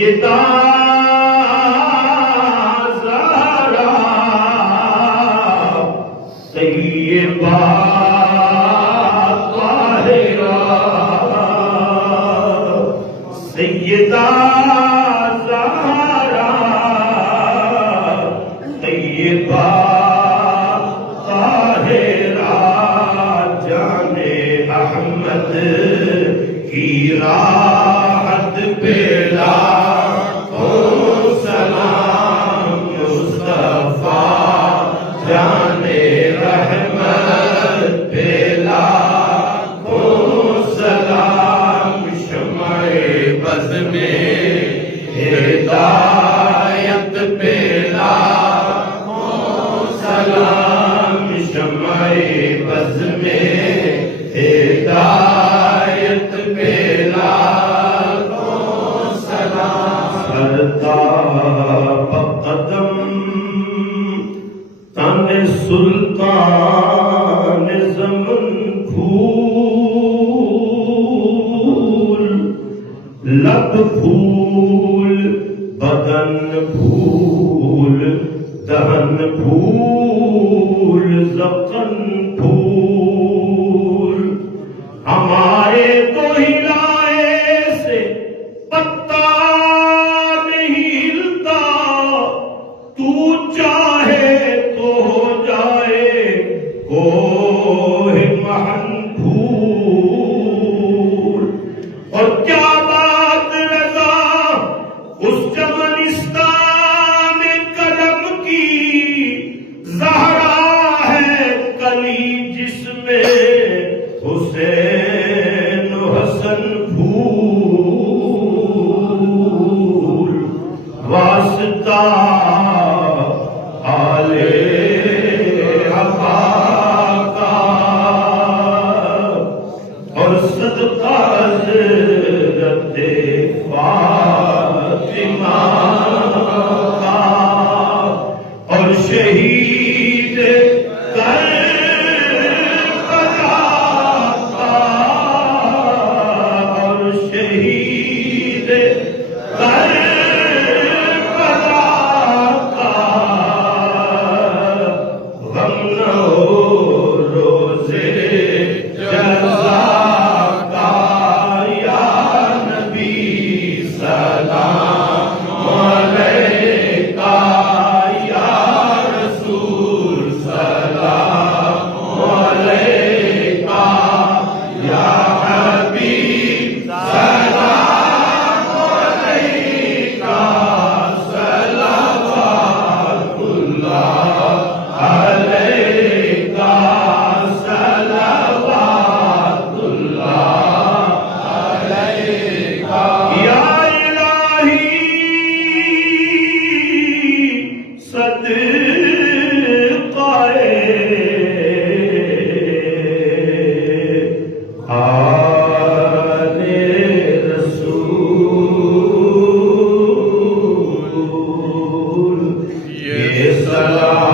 سیدہ زہرا طیبہ طاہرہ سیدہ زہرا طیبہ طاہرہ جان احمد کی راحت پہ لاکھوں سلام مصطفیٰ جان رحمت پہ لاکھوں سلام شمع بز میں ہدایت پہ لاکھوں سلام شمع بز میں ہدایت پہ لاکھوں سلام سردا بقدم تن سلطان زمن پھول لب پھول بدن پھول دہن پھول زبان پھول ہمارے تو ہلائے سے پتا نہیں ہلتا تو چاہے تو ہو جائے کوہ مہن پھول اور کیا بات رضا اس چمنستان کرم کی زہرا ہے کلی جس میں حسین و حسن پھول واسطہ آل حبا کا اور صدقہ حضرت فاطمہ کا اور شہید کربلا کا اور شہید کربلا کا غم نہ ہو روزے جزا کا یا نبی سلام علیکہ یا رسول سلام علیکہ یا حبیب سلام علیکہ صلوات اللہ علیکہ صلوات اللہ علیکہ یا الہی صدقہ آل رسول یہ سلام